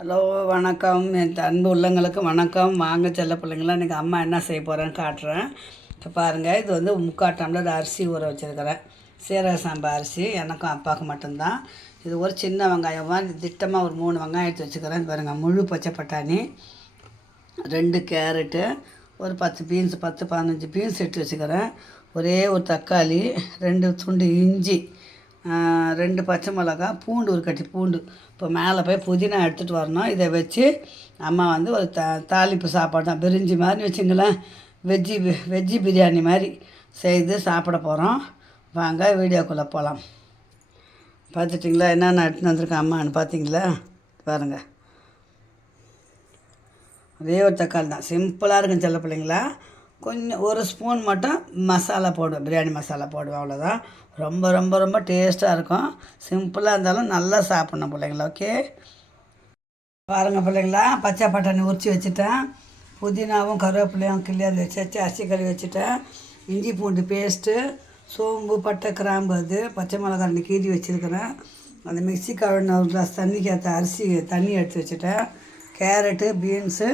Hello வணக்கம். என் அன்பு உள்ளங்களுக்கு வணக்கம். வாங்க செல்ல பிள்ளைங்களாம், இன்றைக்கி அம்மா என்ன செய்ய போகிறேன்னு காட்டுறேன். இப்போ பாருங்கள், இது வந்து 3/4 டம்ளர் அரிசி ஊற வச்சுருக்கிறேன். சீரக சாம்பா அரிசி எனக்கும் அப்பாவுக்கு மட்டும்தான். இது ஒரு சின்ன வெங்காயம் மாதிரி திட்டமாக ஒரு 3 வெங்காயம் எடுத்து வச்சுக்கிறேன். பாருங்கள், முழு பச்சை பட்டாணி, 2 கேரட்டு, ஒரு 10 பீன்ஸ், 10-15 பீன்ஸ் எடுத்து வச்சுக்கிறேன். ஒரே ஒரு தக்காளி, 2 துண்டு இஞ்சி, 2 பச்சை மிளகா, பூண்டு, ஒரு கட்டி பூண்டு. இப்போ மேலே போய் புதினா எடுத்துகிட்டு வரணும். இதை வச்சு அம்மா வந்து ஒரு தாளிப்பு சாப்பாடு தான், பிரிஞ்சி மாதிரி வச்சுங்களேன், வெஜ்ஜி பிரியாணி மாதிரி செய்து சாப்பிட போகிறோம். வாங்க வீடியோக்குள்ளே போகலாம். பார்த்துட்டிங்களா என்னென்ன எடுத்துன்னு வந்திருக்கேன் அம்மான்னு பார்த்தீங்களா? பாருங்கள், ஒரே ஒரு தக்காளி தான், சிம்பிளாக இருக்கும் செல்ல பிள்ளைங்களா. கொஞ்சம் ஒரு ஸ்பூன் மட்டும் மசாலா போடுவேன், பிரியாணி மசாலா போடுவேன், அவ்வளோதான். ரொம்ப ரொம்ப ரொம்ப டேஸ்ட்டாக இருக்கும். சிம்பிளாக இருந்தாலும் நல்லா சாப்பிட்ணும் பிள்ளைங்களா. ஓகே, பாருங்கள் பிள்ளைங்களா, பச்சை பட்டாணி உரித்து வச்சுட்டேன். புதினாவும் கருவேப்பிலையும் கிள்ளியாந்து வச்சு அரிசி கழுவி வச்சுட்டேன். இஞ்சி பூண்டு பேஸ்ட்டு, சோம்பு, பட்டை, கிராம்பு, அது பச்சை மிளகா 2 கீறி வச்சுருக்கிறேன். அந்த மிக்ஸி கழுவின ஒரு கிளாஸ் தண்ணிக்கு ஏற்ற அரிசி தண்ணி எடுத்து வச்சுட்டேன். கேரட்டு, பீன்ஸு,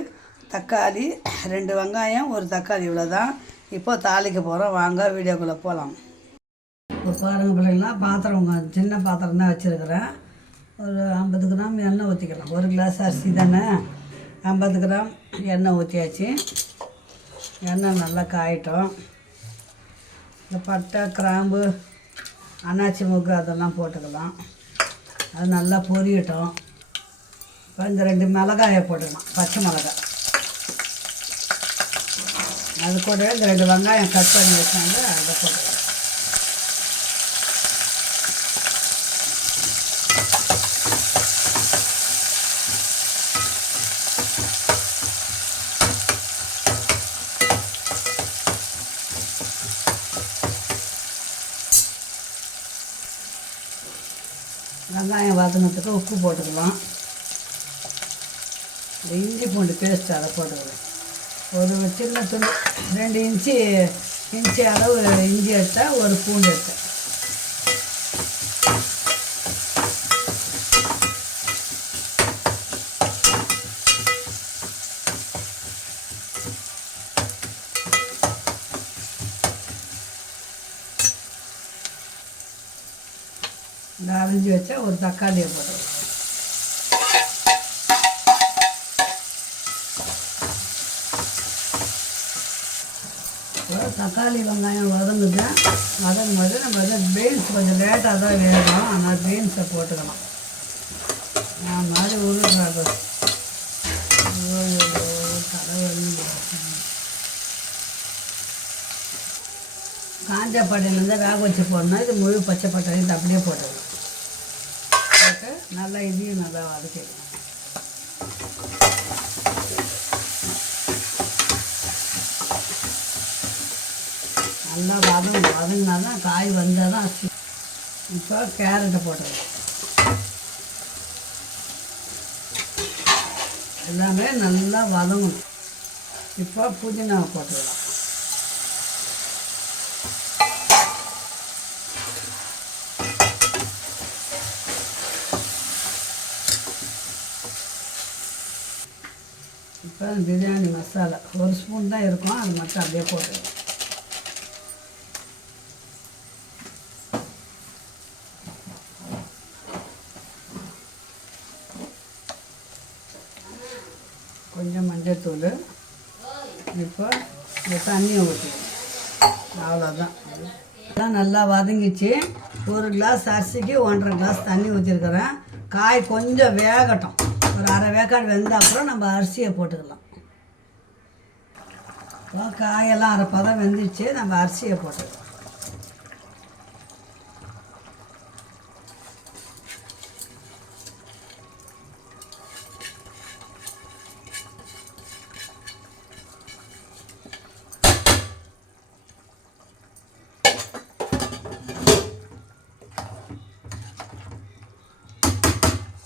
தக்காளி, 2 வெங்காயம், ஒரு தக்காளி, இவ்வளோ தான். இப்போ தாளிக்க போகிறோம். வாங்க வீடியோக்குள்ளே போகலாம். இப்போ பாருங்கள் பிள்ளைங்களா, பாத்திரம் சின்ன பாத்திரம் தான் வச்சுருக்கிறேன். ஒரு 50 கிராம் எண்ணெய் ஊற்றிக்கலாம். ஒரு கிளாஸ் அரிசி தானே, 50 கிராம் எண்ணெய் ஊற்றியாச்சு. எண்ணெய் நல்லா காயட்டும். இந்த பட்டை, கிராம்பு, அன்னாச்சி மூக்கு அதெல்லாம் போட்டுக்கலாம். அது நல்லா பொரியட்டும். இப்போ இந்த 2 மிளகாயை போட்டுக்கலாம், பச்சை மிளகாய். அது கூட இந்த 2 வெங்காயம் கட் பண்ணி வச்சாங்க, அதை போட்டுக்கலாம். வெங்காயம் வதங்கிறதுக்கு உப்பு போட்டுக்கலாம். இஞ்சி பூண்டு பேஸ்ட்டு அதை போட்டுக்கலாம். ஒரு சின்ன துண்டு 2 இன்ச்சு அளவு இஞ்சி எடுத்தேன், ஒரு பூண்டு எடுத்தேன். இந்த அரைஞ்சி வச்சா ஒரு தக்காளியை போட்டுக்கலாம். தக்காளி வெங்காயம் வதங்கும் போது நம்ம வந்து பீன்ஸ் கொஞ்சம் லேட்டாக தான் வேணும், ஆனால் பீன்ஸை போட்டுக்கலாம். நான் மாதிரி உருளாது தலைவலி. காஞ்ச பட்டாணிலேருந்து வேக வச்சு போடணும். இது முழு பச்சை பட்டாணி அப்படியே போட்டுக்கலாம். போட்டு நல்லா இதையும் நல்லா வதக்கிக்கலாம். நல்லா வதங்கினா தான் காய் வந்தால் தான். இப்போ கேரட்டை போட்டுக்கலாம். எல்லாமே நல்லா வதங்கணும். இப்போ புதினாவை போட்டுக்கலாம். இப்போ பிரியாணி மசாலா ஒரு ஸ்பூன் தான் இருக்கும், அது மட்டும் அப்படியே போட்டுக்கலாம். கொஞ்சம் மஞ்சள் தூள். இப்போ இந்த தண்ணியை ஊற்றிக்கலாம். அவ்வளோதான். எல்லாம் நல்லா வதங்கிச்சு. ஒரு கிளாஸ் அரிசிக்கு 1.5 கிளாஸ் தண்ணி ஊற்றிருக்கிறேன். காய் கொஞ்சம் வேகட்டும், ஒரு அரை வேக்காடு வெந்த அப்புறம் நம்ம அரிசியை போட்டுக்கலாம். இப்போ காயெல்லாம் அரை பதம் வெந்துச்சு, நம்ம அரிசியை போட்டுக்கலாம்.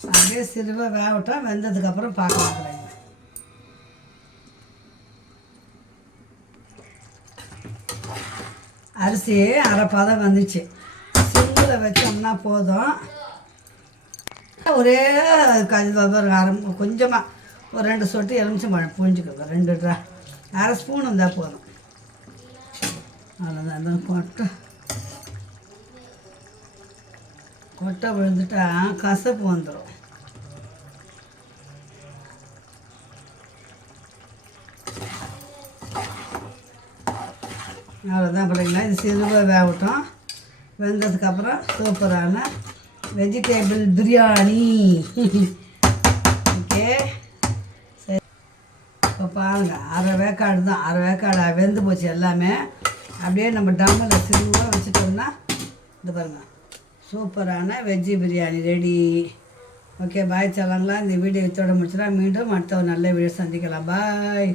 அப்படியே சிறுவாக வேகட்டும், வெந்ததுக்கப்புறம் பார்க்கலாம். அரிசி அரை பதம் வந்துச்சு. சிம்மில் வச்சோம்னா போதும். ஒரே கொஞ்சமாக ஒரு 2 சொட்டு எலுமிச்சம்பழம் புழிஞ்சிக்கோங்க, 2 அரை ஸ்பூன் இருந்தால் போதும். அவ்வளோதான். அந்த கொட்டை விழுந்துட்டா கசப்பு வந்துடும். அவ்வளோதான் பிள்ளைங்களா. இது சிறுவை வேகட்டும். வெந்ததுக்கப்புறம் சூப்பரான வெஜிடேபிள் பிரியாணி. ஓகே, சரி. இப்போ பாருங்கள், அரை வேக்காடு வெந்து போச்சு எல்லாமே. அப்படியே நம்ம டம்மில் சிறுவாக வச்சுட்டோம்னா இது பாருங்கள், சூப்பரான வெஜ்ஜி பிரியாணி ரெடி. ஓகே, பாய் சொல்லங்களா. இந்த வீடியோ இதோட முடிச்சுனா மீண்டும் அடுத்த ஒரு நல்ல வீடியோ சந்திக்கலாம். பாய்.